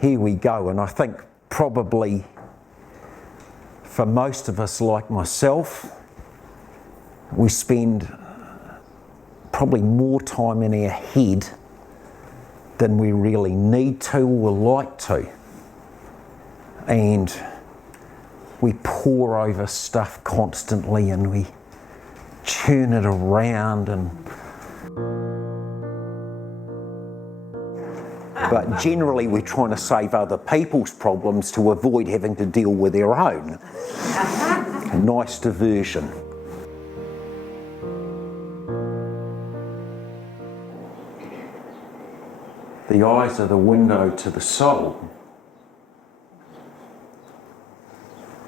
here we go. And I think probably for most of us, like myself, we spend probably more time in our head than we really need to or like to. And we pore over stuff constantly and we churn it around but generally we're trying to save other people's problems to avoid having to deal with our own. A nice diversion. The eyes are the window to the soul,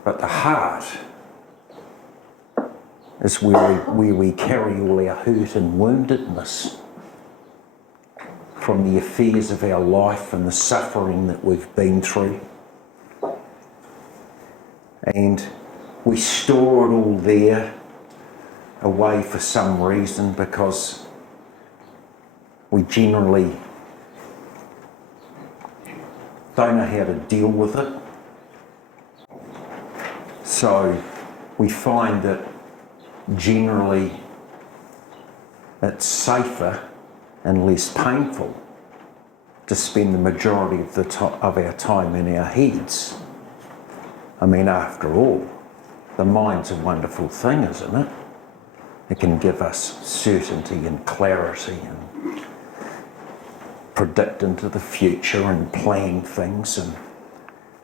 but the heart is where we carry all our hurt and woundedness from the affairs of our life and the suffering that we've been through. And we store it all there away for some reason, because we generally don't know how to deal with it. So we find that generally it's safer and less painful to spend the majority of our time in our heads. I mean, after all, the mind's a wonderful thing, isn't it? It can give us certainty and clarity and predict into the future and plan things, and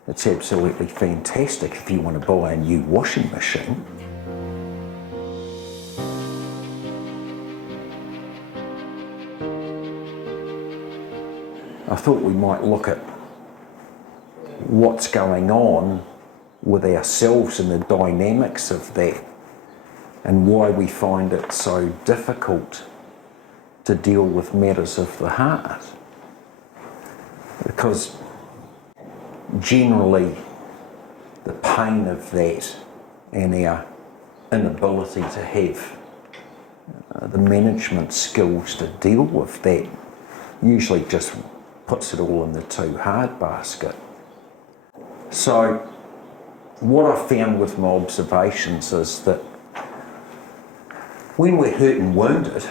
it's absolutely fantastic if you want to buy a new washing machine. I thought we might look at what's going on with ourselves and the dynamics of that, and why we find it so difficult to deal with matters of the heart. Because generally the pain of that and our inability to have the management skills to deal with that usually just puts it all in the too hard basket. So what I found with my observations is that when we're hurt and wounded,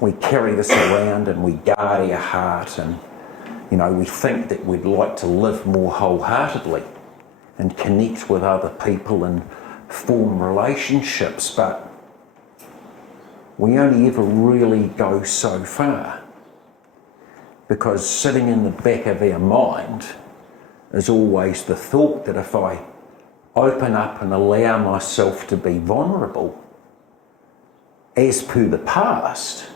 we carry this around and we guard our heart, and we think that we'd like to live more wholeheartedly and connect with other people and form relationships, but we only ever really go so far, because sitting in the back of our mind is always the thought that if I open up and allow myself to be vulnerable, as per the past,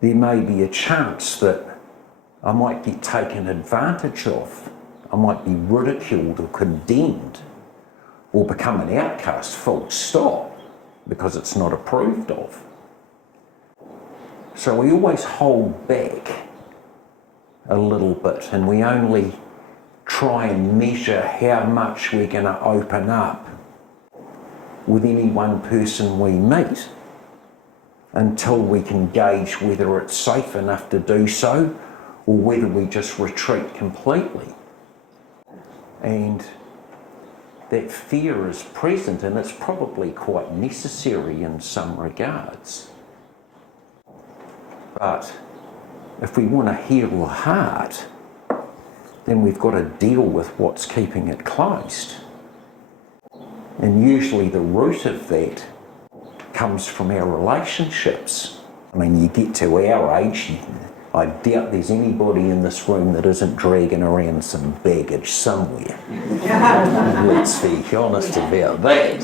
there may be a chance that I might get taken advantage of. I might be ridiculed or condemned or become an outcast, full stop, because it's not approved of. So we always hold back a little bit, and we only try and measure how much we're going to open up with any one person we meet, until we can gauge whether it's safe enough to do so or whether we just retreat completely. And that fear is present, and it's probably quite necessary in some regards. But if we want to heal the heart, then we've got to deal with what's keeping it closed. And usually the root of that comes from our relationships. I mean, you get to our age, I doubt there's anybody in this room that isn't dragging around some baggage somewhere. Let's be honest about that.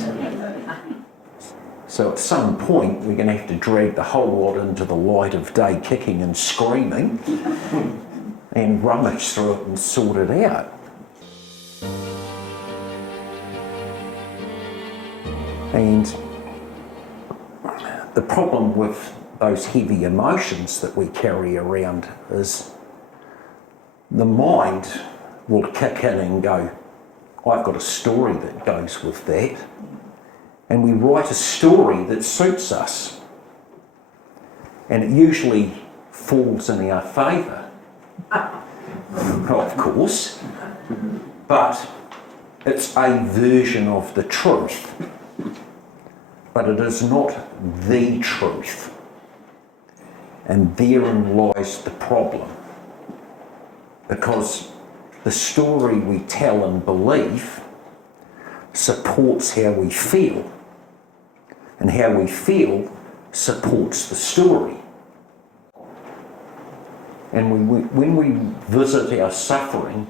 So at some point, we're going to have to drag the whole lot into the light of day, kicking and screaming, and rummage through it and sort it out. And the problem with those heavy emotions that we carry around is the mind will kick in and go, I've got a story that goes with that. And we write a story that suits us. And it usually falls in our favour. of course, but it's a version of the truth. But it is not the truth. And therein lies the problem. Because the story we tell and believe supports how we feel. And how we feel supports the story. And when we visit our suffering,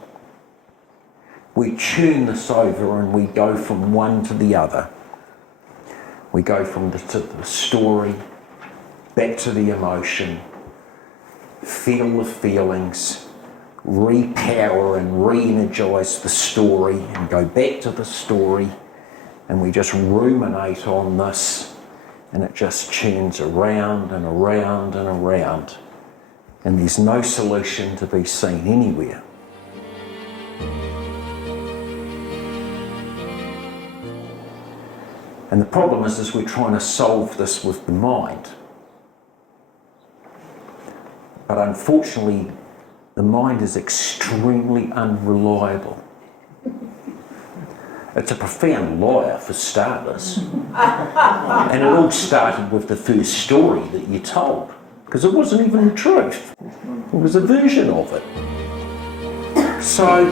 we tune this over and we go from one to the other. We go from the story, back to the emotion, feel the feelings, repower and re-energise the story, and go back to the story, and we just ruminate on this, and it just churns around and around and around, and there's no solution to be seen anywhere. And the problem is we're trying to solve this with the mind. But unfortunately, the mind is extremely unreliable. It's a profound liar, for starters. And it all started with the first story that you told, because it wasn't even the truth. It was a version of it. So,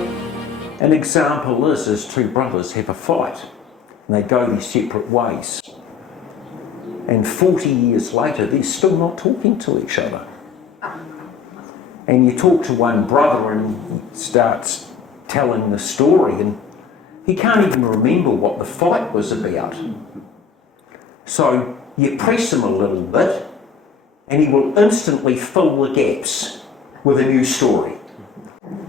an example is two brothers have a fight, and they go their separate ways. And 40 years later, they're still not talking to each other. And you talk to one brother and he starts telling the story, and he can't even remember what the fight was about. So you press him a little bit, and he will instantly fill the gaps with a new story.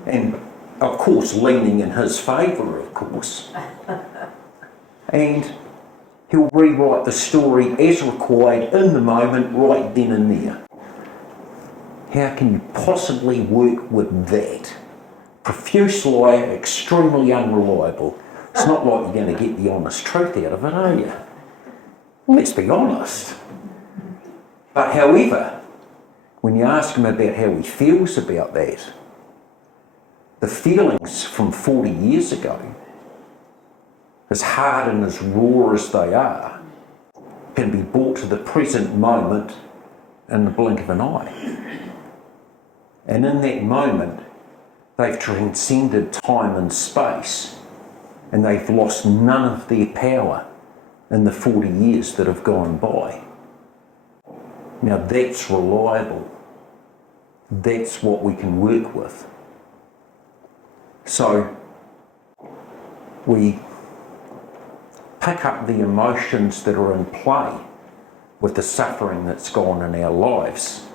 And of course, leaning in his favour, of course. And he'll rewrite the story as required in the moment, right then and there. How can you possibly work with that? Profuse liar, extremely unreliable. It's not like you're going to get the honest truth out of it, are you? Well, let's be honest. But however, when you ask him about how he feels about that, the feelings from 40 years ago, as hard and as raw as they are, can be brought to the present moment in the blink of an eye. And in that moment, they've transcended time and space, and they've lost none of their power in the 40 years that have gone by. Now that's reliable. That's what we can work with. So we pick up the emotions that are in play with the suffering that's gone in our lives,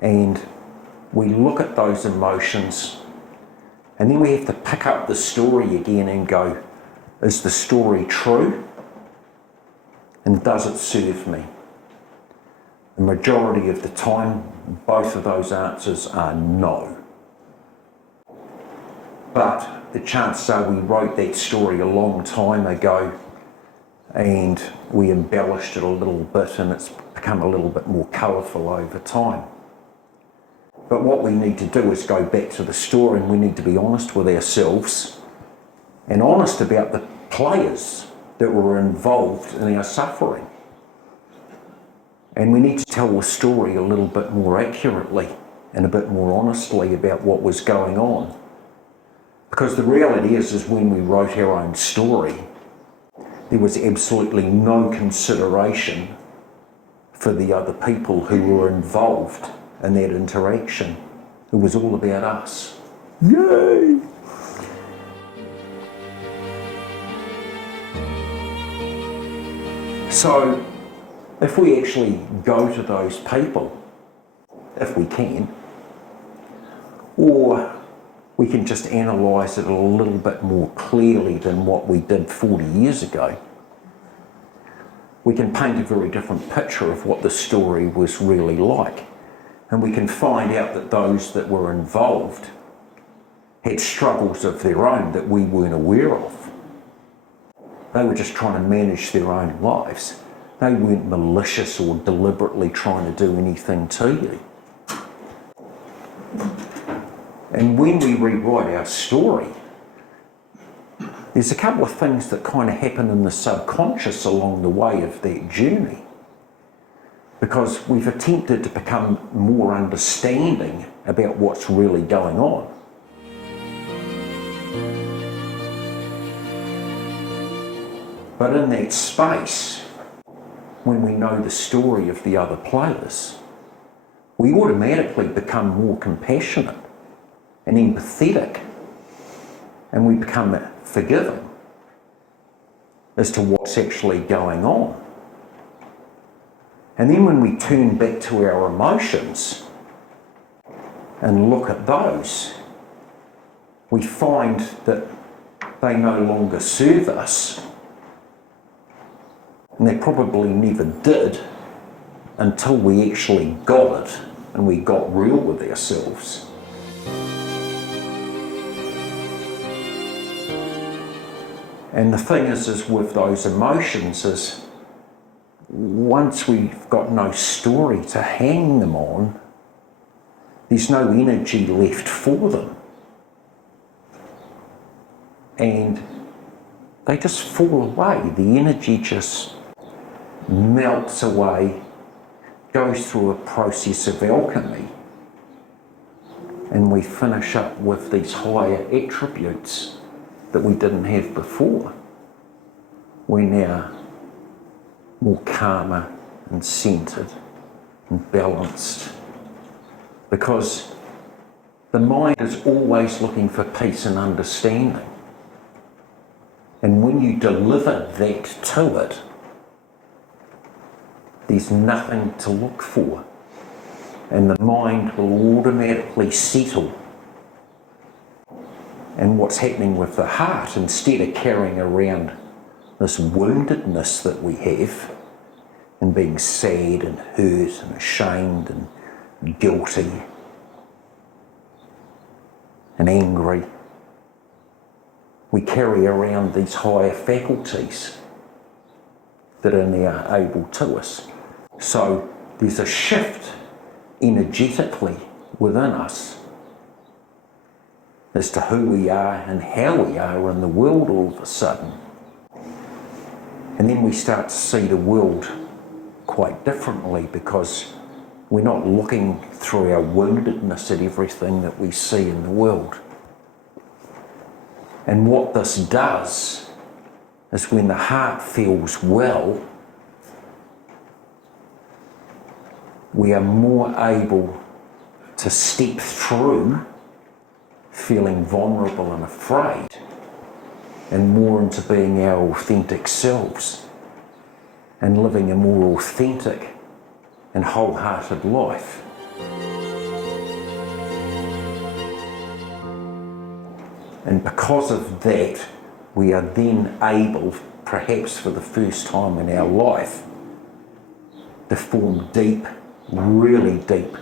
and we look at those emotions, and then we have to pick up the story again and go, is the story true? And does it serve me? The majority of the time, both of those answers are no. But the chances are we wrote that story a long time ago, and we embellished it a little bit, and it's become a little bit more colourful over time. But what we need to do is go back to the story, and we need to be honest with ourselves and honest about the players that were involved in our suffering. And we need to tell the story a little bit more accurately and a bit more honestly about what was going on. Because the reality is when we wrote our own story, there was absolutely no consideration for the other people who were involved in that interaction. It was all about us. Yay! So, if we actually go to those people, if we can, or we can just analyse it a little bit more clearly than what we did 40 years ago, we can paint a very different picture of what the story was really like. And we can find out that those that were involved had struggles of their own that we weren't aware of. They were just trying to manage their own lives. They weren't malicious or deliberately trying to do anything to you. And when we rewrite our story, there's a couple of things that kind of happen in the subconscious along the way of that journey, because we've attempted to become more understanding about what's really going on. But in that space, when we know the story of the other players, we automatically become more compassionate and empathetic, and we become forgiving as to what's actually going on. And then when we turn back to our emotions and look at those, we find that they no longer serve us. And they probably never did until we actually got it and we got real with ourselves. And the thing is with those emotions is, once we've got no story to hang them on, there's no energy left for them. And they just fall away. The energy just melts away, goes through a process of alchemy, and we finish up with these higher attributes that we didn't have before. We're now more calmer and centered and balanced, because the mind is always looking for peace and understanding. And when you deliver that to it, there's nothing to look for, and the mind will automatically settle. And what's happening with the heart, instead of carrying around this woundedness that we have, and being sad and hurt and ashamed and guilty and angry, we carry around these higher faculties that are now able to us. So there's a shift energetically within us as to who we are and how we are in the world all of a sudden. And then we start to see the world quite differently, because we're not looking through our woundedness at everything that we see in the world. And what this does is, when the heart feels well, we are more able to step through feeling vulnerable and afraid, and more into being our authentic selves and living a more authentic and wholehearted life. And because of that, we are then able, perhaps for the first time in our life, to form deep, really deep,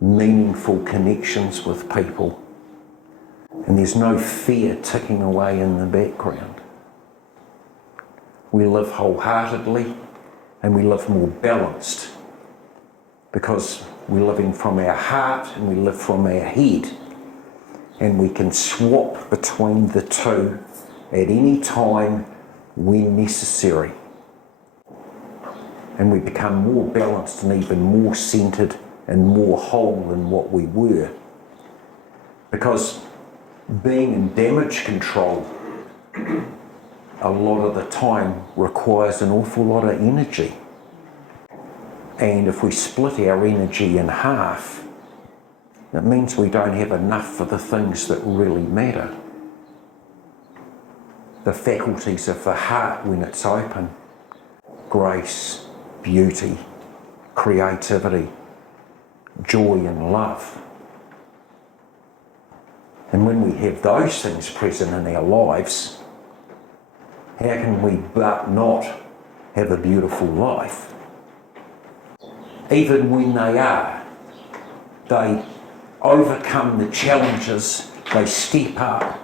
meaningful connections with people. And there's no fear ticking away in the background. We live wholeheartedly, and we live more balanced, because we're living from our heart and we live from our head. And we can swap between the two at any time when necessary. And we become more balanced and even more centered and more whole than what we were. Because being in damage control a lot of the time requires an awful lot of energy. And if we split our energy in half, it means we don't have enough for the things that really matter. The faculties of the heart when it's open: grace, beauty, creativity, joy and love. And when we have those things present in our lives, how can we but not have a beautiful life? Even when they overcome the challenges, they step up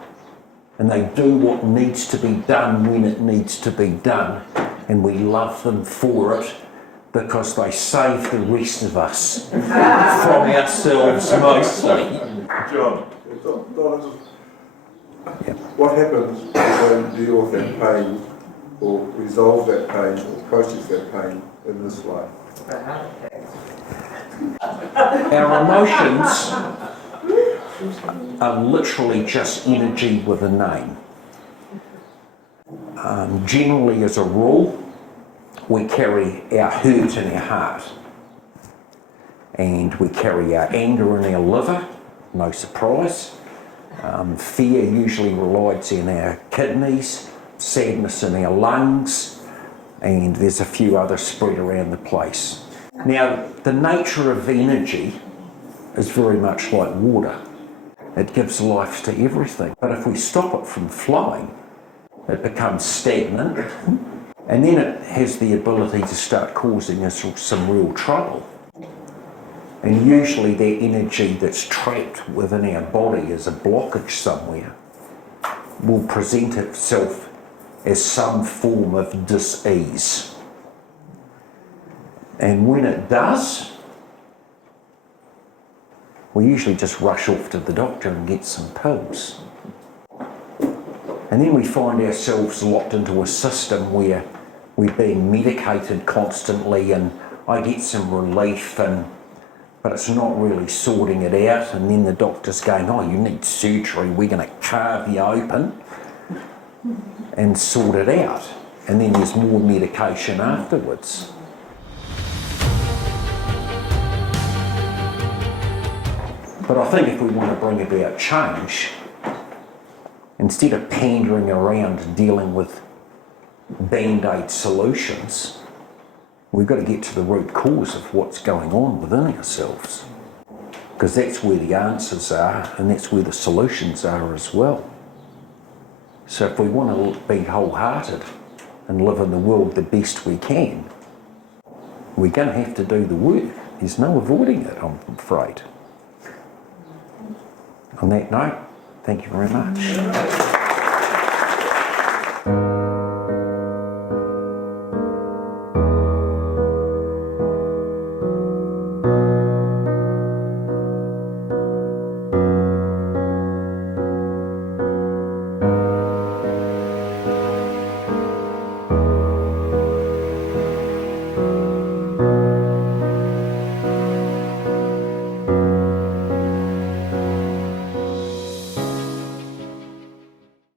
and they do what needs to be done when it needs to be done, and we love them for it, because they save the rest of us from ourselves mostly. John, what happens when you deal with that pain or resolve that pain or process that pain in this life? Our emotions are literally just energy with a name. Generally, as a rule, we carry our hurt in our heart, and we carry our anger in our liver, no surprise. Fear usually resides in our kidneys, sadness in our lungs, and there's a few others spread around the place. Now, the nature of energy is very much like water. It gives life to everything. But if we stop it from flowing, it becomes stagnant, and then it has the ability to start causing us some real trouble. And usually that energy that's trapped within our body as a blockage somewhere will present itself as some form of dis-ease. And when it does, we usually just rush off to the doctor and get some pills. And then we find ourselves locked into a system where we're being medicated constantly, and I get some relief, but it's not really sorting it out. And then the doctor's going, oh, you need surgery, we're going to carve you open and sort it out. And then there's more medication afterwards. But I think if we want to bring about change, instead of pandering around dealing with band-aid solutions, we've got to get to the root cause of what's going on within ourselves. Because that's where the answers are, and that's where the solutions are as well. So if we want to be wholehearted and live in the world the best we can, we're going to have to do the work. There's no avoiding it, I'm afraid. On that note, thank you very much.